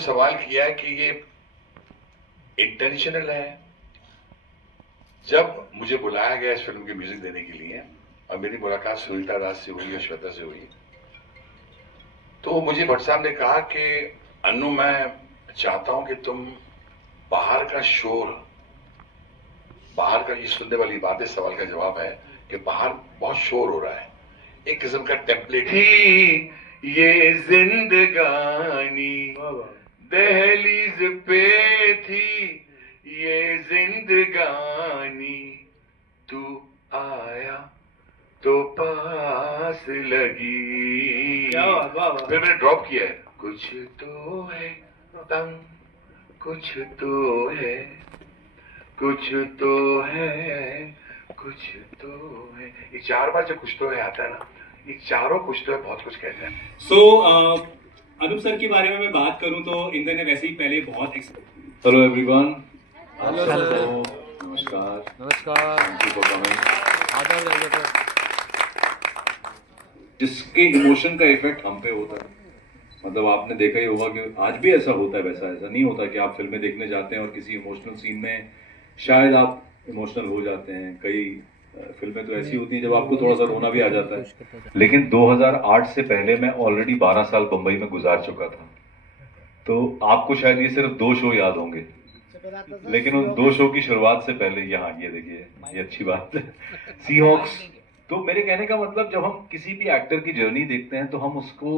सवाल किया है कि ये इंटेंशनल है। जब मुझे बुलाया गया इस फिल्म के म्यूजिक देने के लिए और मेरी मुलाकात सुनीता दास से हुई और श्वेता से हुई, तो मुझे भट्ट साहब ने कहा कि अन्नू, मैं चाहता हूं कि तुम बाहर का शोर, बाहर का, ये सुनने वाली बात है, सवाल का जवाब है कि बाहर बहुत शोर हो रहा है, एक किस्म का टेम्पलेट ही ये जिंदगानी दहलीज पे थी, ये जिंदगानी तू आया तो पास लगी। फिर मैंने ड्रॉप किया है, कुछ तो है तंग, कुछ तो है, कुछ तो है, कुछ तो है। ये 4 बार जब कुछ तो है आता है ना, ये चारों कुछ तो है बहुत कुछ कहते हैं। अनूप सर के बारे में मैं बात करूं तो इंदर ने वैसे ही पहले बहुत हेलो एवरीवन। Hello sir. नमस्कार। नमस्कार। Thank you for coming. जिसके इमोशन का इफेक्ट हम पे होता है, मतलब आपने देखा ही होगा कि आज भी ऐसा होता है, वैसा ऐसा नहीं होता कि आप फिल्में देखने जाते हैं और किसी इमोशनल सीन में शायद आप इमोशनल हो जाते हैं। कई फिल्में तो ऐसी होती हैं जब आपको थोड़ा सा रोना भी आ जाता है। लेकिन 2008 से पहले मैं ऑलरेडी 12 साल बंबई में गुजार चुका था, तो आपको शायद ये सिर्फ 2 शो याद होंगे, लेकिन उन 2 शो की शुरुआत से पहले, यहाँ ये देखिए, ये अच्छी बात है, सीहॉक्स। तो मेरे कहने का मतलब, जब हम किसी भी एक्टर की जर्नी देखते हैं तो हम उसको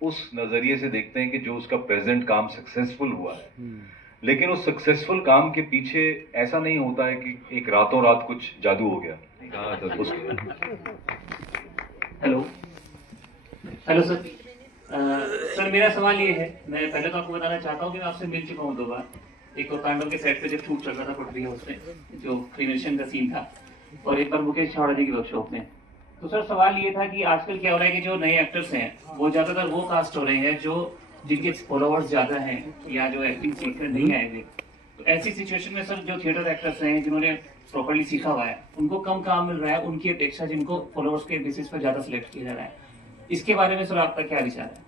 उस नजरिए से देखते हैं कि जो उसका प्रेजेंट काम सक्सेसफुल हुआ है, लेकिन उस सक्सेसफुल काम के पीछे ऐसा नहीं होता है कि एक रातों रात कुछ जादू हो गया। Hello sir. सर मेरा सवाल ये है, मैं पहले तो आपको बताना चाहता हूँ कि मैं आपसे मिल चुका हूँ 2 बार। एक तो तांडव के सेट पे जब शूट चल रहा था पटरी हाउस में, जो क्रीमेशन का सीन था, और एक बार मुकेश छावड़ा जी की वर्कशॉप में। तो सर सवाल ये था कि आजकल क्या हो रहा है कि जो नए एक्टर्स हैं वो ज्यादातर वो कास्ट हो रहे हैं जो जिनके फॉलोअर्स ज्यादा हैं या जो एक्टिंग सीखकर नहीं आएंगे। तो ऐसी सिचुएशन में सर जो थिएटर एक्टर्स हैं जिन्होंने प्रॉपर्ली सीखा हुआ है, उनको कम काम मिल रहा है उनकी अपेक्षा जिनको फॉलोअर्स के बेसिस पर ज्यादा सिलेक्ट किया जा रहा है। इसके बारे में सर आपका क्या विचार है?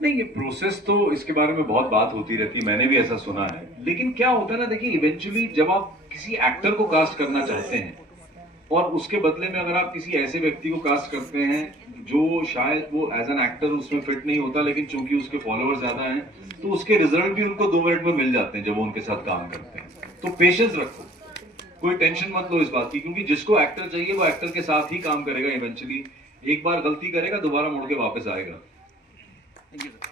नहीं, ये प्रोसेस तो इसके बारे में बहुत बात होती रहती है, मैंने भी ऐसा सुना है। लेकिन क्या होता है ना, देखिए, इवेंचुअली जब आप किसी एक्टर को कास्ट करना चाहते हैं और उसके बदले में अगर आप किसी ऐसे व्यक्ति को कास्ट करते हैं जो शायद वो एज एन एक्टर उसमें फिट नहीं होता, लेकिन चूंकि उसके फॉलोअर्स ज्यादा हैं तो उसके रिजल्ट भी उनको 2 मिनट में मिल जाते हैं जब वो उनके साथ काम करते हैं। तो पेशेंस रखो, कोई टेंशन मत लो इस बात की, क्योंकि जिसको एक्टर चाहिए वो एक्टर के साथ ही काम करेगा इवेंचुअली। एक बार गलती करेगा, दोबारा मुड़ के वापस आएगा। Thank you sir.